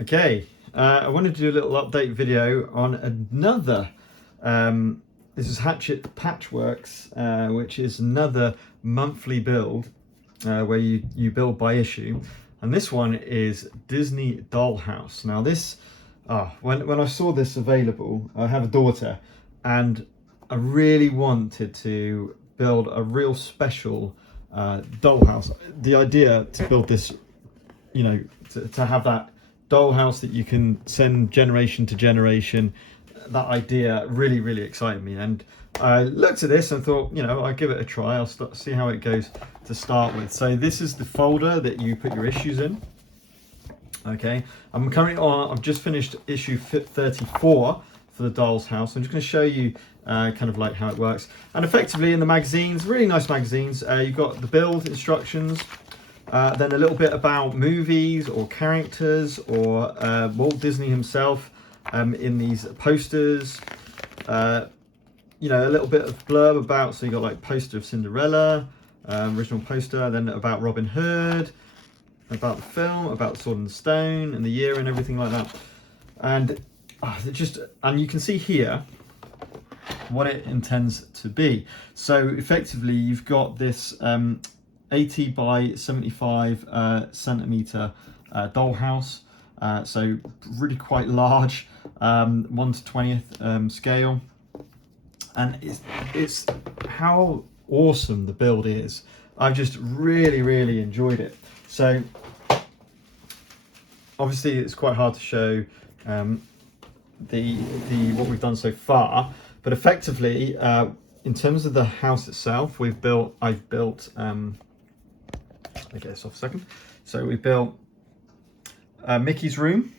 Okay, I wanted to do a little update video on another, this is Hatchett Patchworks, which is another monthly build where you build by issue. And this one is Disney Dollhouse. Now this, when I saw this available, I have a daughter and I really wanted to build a real special dollhouse. The idea to build this, you know, to have that dollhouse that you can send generation to generation, that idea really excited me. And I looked at this and thought, you know, I'll give it a try. I'll see how it goes to start with. So this is the folder that you put your issues in. Okay, I'm currently on, I've just finished issue 34 for the Doll's House. I'm just going to show you kind of like how it works. And effectively in the magazines, really nice magazines, you've got the build instructions, then a little bit about movies or characters or Walt Disney himself in these posters. You know, a little bit of blurb about, so you got like poster of Cinderella, original poster, then about Robin Hood, about the film, about Sword and Stone and the year and everything like that. And and you can see here what it intends to be. So effectively you've got this 80 by 75 centimeter dollhouse, so really quite large, 1 to 20th scale, and it's how awesome the build is. I've just really enjoyed it. So obviously it's quite hard to show what we've done so far, but effectively in terms of the house itself, I've built let me get this off a second. So we built Mickey's room.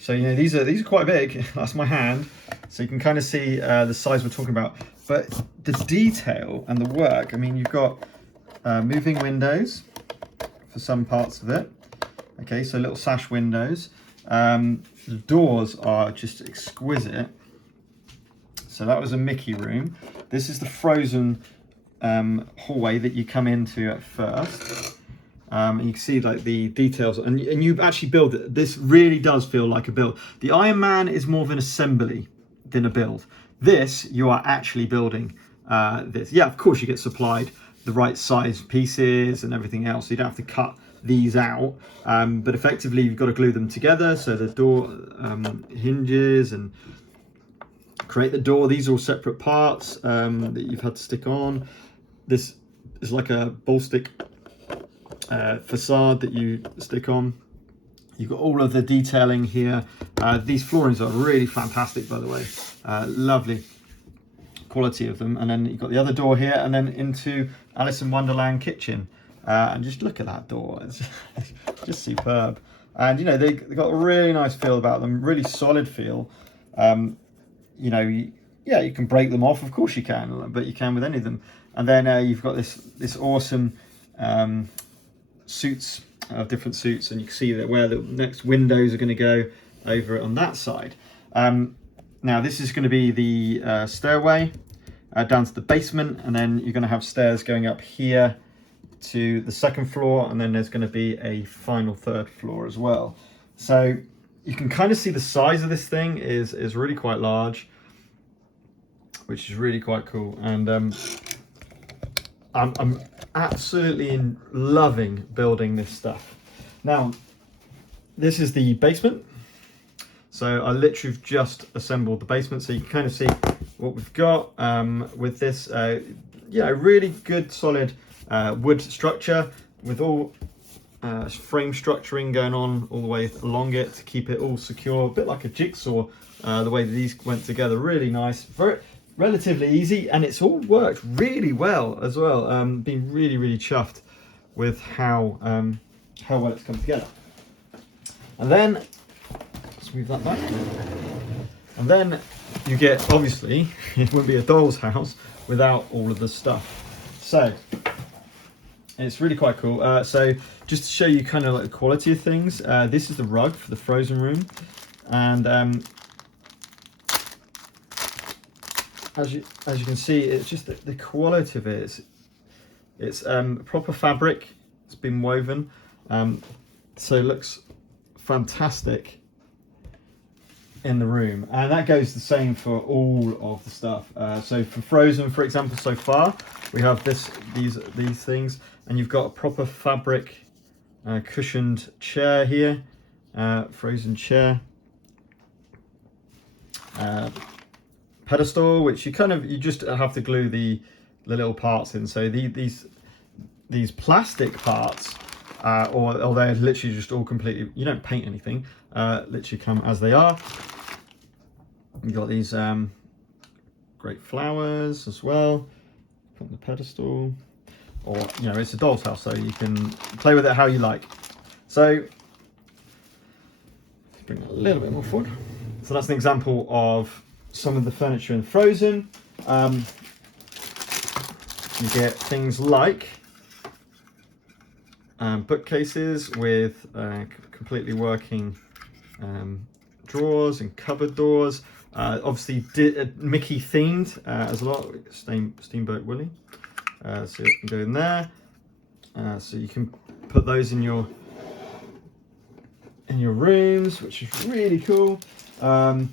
So you know these are quite big. That's my hand, so you can kind of see the size we're talking about. But the detail and the work. I mean, you've got moving windows for some parts of it. Okay, so little sash windows. The doors are just exquisite. So that was a Mickey room. This is the Frozen hallway that you come into at first. And you can see like the details, and you actually build it. This really does feel like a build. The Iron Man is more of an assembly than a build. This, you are actually building this. Yeah, of course you get supplied the right size pieces and everything else, so you don't have to cut these out, but effectively you've got to glue them together. So the door hinges and create the door. These are all separate parts that you've had to stick on. This is like a ball stick facade that you stick on. You've got all of the detailing here. These floorings are really fantastic, by the way. Lovely quality of them. And then you've got the other door here, and then into Alice in Wonderland kitchen. And just look at that door. It's just superb. And you know, they've got a really nice feel about them, really solid feel. You know, yeah, you can break them off, of course you can, but you can with any of them. And then you've got this awesome suits, different suits, and you can see that where the next windows are going to go over on that side. Now this is going to be the stairway down to the basement, and then you're going to have stairs going up here to the second floor, and then there's going to be a final third floor as well. So you can kind of see the size of this thing is really quite large, which is really quite cool. And I'm absolutely loving building this stuff. Now, this is the basement. So I literally just assembled the basement, so you can kind of see what we've got with this. Yeah, really good solid wood structure with all frame structuring going on all the way along it to keep it all secure, a bit like a jigsaw. The way that these went together, really nice, very relatively easy, and it's all worked really well as well. Been really chuffed with how well it's come together. And then let's move that back. And then you get, obviously, it wouldn't be a doll's house without all of the stuff. So it's really quite cool. So just to show you kind of like the quality of things, this is the rug for the Frozen room, and as you can see, it's just the quality of it. It's proper fabric. It's been woven, so it looks fantastic in the room, and that goes the same for all of the stuff. So for Frozen, for example, so far we have these things, and you've got a proper fabric cushioned chair here, Frozen chair, pedestal, which you just have to glue the little parts in. So these plastic parts, or they're literally just all completely, you don't paint anything, literally come as they are. You've got these great flowers as well, put on the pedestal, or it's a doll's house, so you can play with it how you like. So let's bring it a little bit more forward. So that's an example of some of the furniture in Frozen. You get things like bookcases with completely working drawers and cupboard doors. Obviously Mickey themed as a lot. Steamboat Willie. So you can go in there. So you can put those in your rooms, which is really cool. And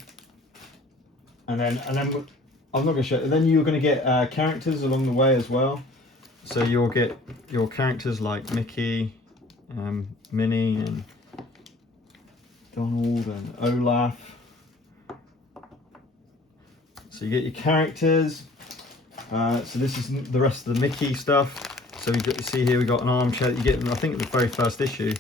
then I'm not going to show. And then you're going to get characters along the way as well. So you'll get your characters like Mickey, Minnie, and Donald, and Olaf. So you get your characters. So this is the rest of the Mickey stuff. So you see here we got an armchair. You get, I think, in the very first issue.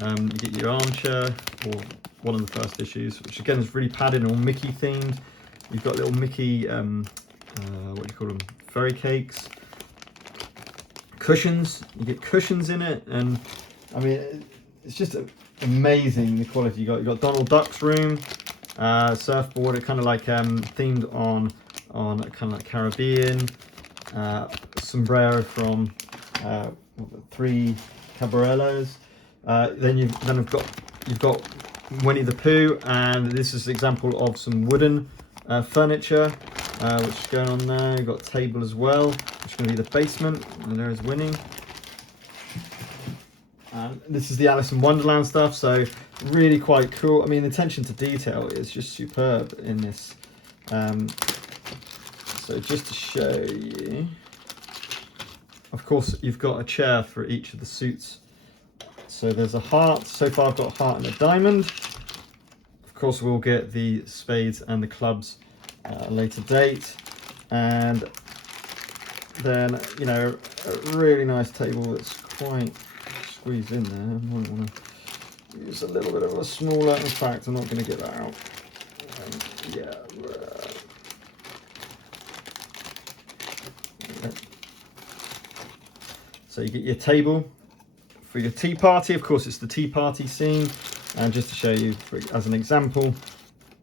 You get your armchair, or one of the first issues, which again is really padded and all Mickey themed. You've got little Mickey, what do you call them? Fairy cakes. Cushions. You get cushions in it, and I mean, it's just amazing the quality. You got Donald Duck's room, surfboard. It kind of like themed on kind of like Caribbean. Sombrero from Three Caballeros. Then you've got Winnie the Pooh, and this is an example of some wooden furniture which is going on there. You've got a table as well, which is going to be the basement, and there's Winnie. And this is the Alice in Wonderland stuff, so really quite cool. I mean, the attention to detail is just superb in this. So just to show you, of course, you've got a chair for each of the suits. So there's a heart. So far I've got a heart and a diamond. Of course, we'll get the spades and the clubs at a later date. And then, a really nice table that's quite squeezed in there. I might want to use a little bit of a smaller. In fact, I'm not going to get that out. Yeah. So you get your table for your tea party. Of course, it's the tea party scene. And just to show you, as an example,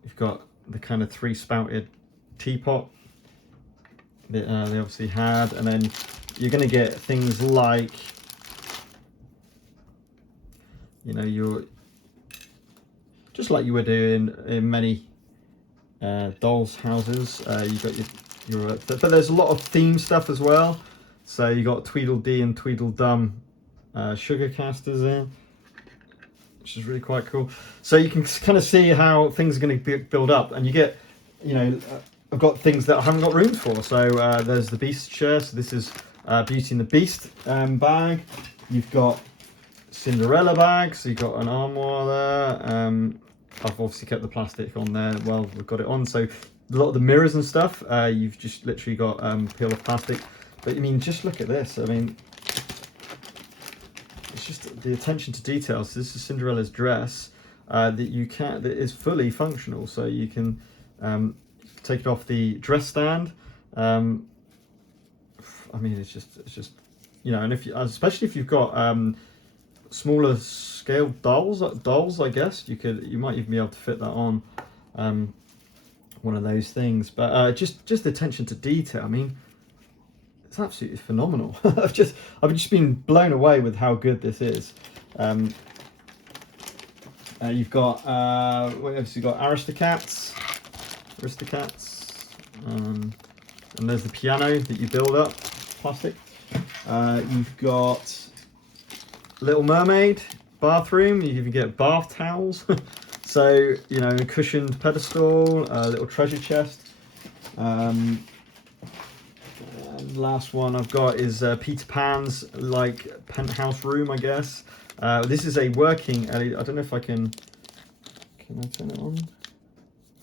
you've got the kind of three-spouted teapot that they obviously had. And then you're going to get things like, you're just like you would do in many dolls' houses. You've got your but there's a lot of theme stuff as well. So you got Tweedledee and Tweedledum sugar casters in, which is really quite cool. So you can kind of see how things are going to build up, and you get, I've got things that I haven't got room for. So there's the Beast chair. So this is Beauty and the Beast bag. You've got Cinderella bag. So you've got an armoire there. I've obviously kept the plastic on there. Well, we've got it on. So a lot of the mirrors and stuff, you've just literally got peel off plastic. But I mean, just look at this. I mean, it's just the attention to details. This is Cinderella's dress that is fully functional. So you can take it off the dress stand. I mean, it's just and especially if you've got smaller scale dolls, I guess you might even be able to fit that on one of those things. But just the attention to detail. I mean, it's absolutely phenomenal. I've just been blown away with how good this is. You've got obviously got Aristocats, and there's the piano that you build up, plastic. You've got Little Mermaid, bathroom. You even get bath towels. So, you know, a cushioned pedestal, a little treasure chest. And last one I've got is Peter Pan's like penthouse room, I guess. This is a working LED. I don't know if I can I turn it on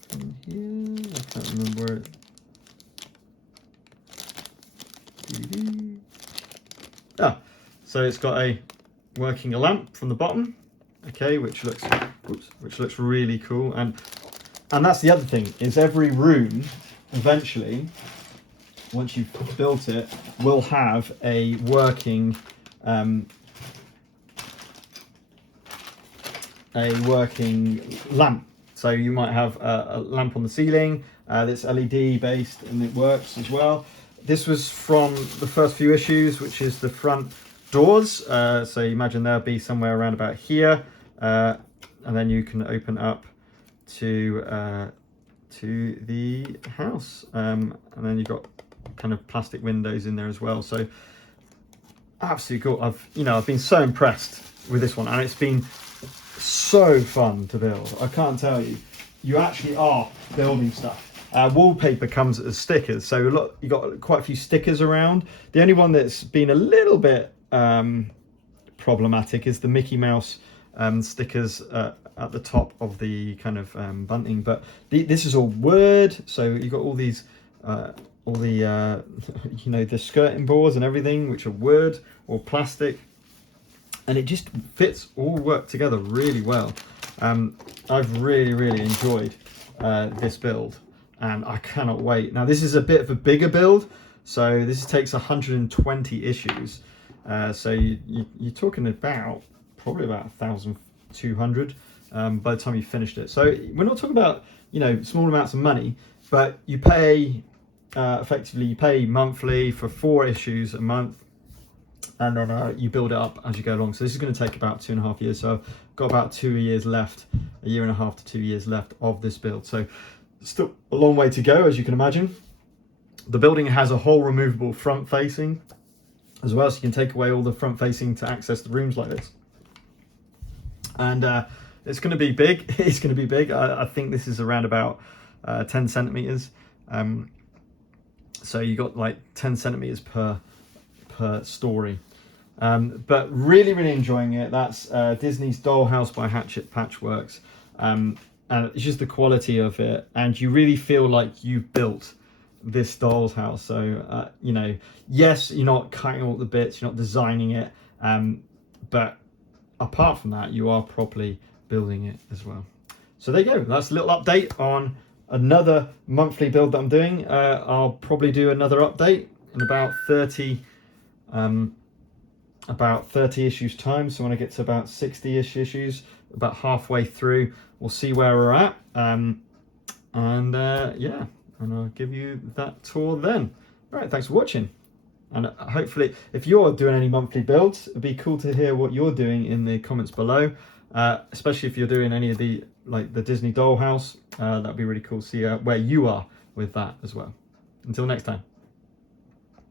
from here? I can't remember where it. Ah, so it's got a working lamp from the bottom, okay, which looks really cool. And that's the other thing, is every room eventually, once you've built it, will have a working lamp. So you might have a lamp on the ceiling that's LED based and it works as well. This was from the first few issues, which is the front doors. So you imagine they'll be somewhere around about here, and then you can open up to the house, and then you've got kind of plastic windows in there as well. So absolutely cool. I've been so impressed with this one, and it's been so fun to build. I can't tell you. You actually are building stuff. Wallpaper comes as stickers, so look, you got quite a few stickers around. The only one that's been a little bit problematic is the Mickey Mouse stickers at the top of the kind of bunting, but this is all wood, so you've got all these all the you know, the skirting boards and everything, which are wood or plastic, and it just fits all work together really well. I've really enjoyed this build, and I cannot wait. Now this is a bit of a bigger build, so this takes 120 issues, so you're talking about probably about 1,200 by the time you finished it. So we're not talking about, you know, small amounts of money, but you pay effectively, you pay monthly for 4 issues a month, and then you build it up as you go along. So this is going to take about 2.5 years. So I've got about 2 years left, 1.5 to 2 years left of this build. So still a long way to go, as you can imagine. The building has a whole removable front facing as well, so you can take away all the front facing to access the rooms like this. And it's going to be big. It's going to be big. I think this is around about 10 centimeters. So you got like 10 centimeters per story. But really enjoying it. That's Disney's Dollhouse by Hatchett Patchworks. And it's just the quality of it, and you really feel like you've built this doll's house. So you know, yes, you're not cutting all the bits, you're not designing it, but apart from that, you are properly building it as well. So there you go. That's a little update on another monthly build that I'm doing. I'll probably do another update in about 30 issues time. So when I get to about 60-ish issues, about halfway through, we'll see where we're at. Yeah, and I'll give you that tour then. All right, thanks for watching. And hopefully, if you're doing any monthly builds, it'd be cool to hear what you're doing in the comments below. Especially if you're doing any of the, like the Disney Dollhouse, that'd be really cool to see where you are with that as well. Until next time.